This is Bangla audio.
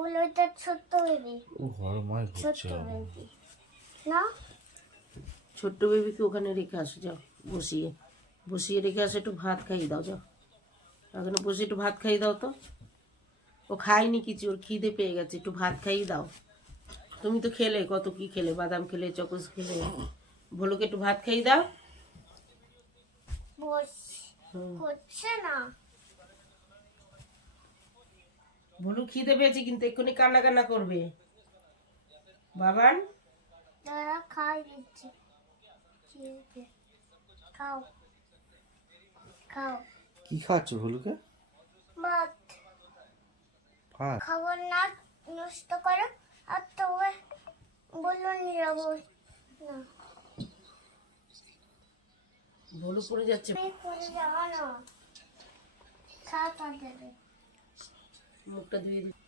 বলো এটা ছোট্ট বেবি। ও ঘরমায় ছোট্ট ঘুরছে বেবি না, ছোট্ট বেবিকে ওখানে রেখে আসো, যাও বসিয়ে বসিয়ে রেখে আসো, একটু ভাত খাইয়ে দাও, যাও ওখানে বসে একটু ভাত খাইয়ে দাও তো। ও খায়নি কিছু, ওর খিদে পেয়ে গেছে, একটু ভাত খাইয়ে দাও। তুমি তো খেলে, কত কি খেলে, বাদাম খেলে, চকোস খেলে, ভোলুকে একটু ভাত খাইয়ে দাও। বস হচ্ছে না। ভোলু খিদে পেয়েছে কিন্তু এক্ষুনি কান্না কান্না করবে। বাবান দাদা খাই দিচ্ছে, খেয়ে খাও খাও। কি খাচ্ছ ভুলুকে? ভাত ভাত? খাবার না নষ্ট করো, আর তো বললো নিরামিষ না। ভোলু পড়ে যাচ্ছে, করে যাওয়া না, খাওয়া দেবে। মুখটা ধুয়ে দিই।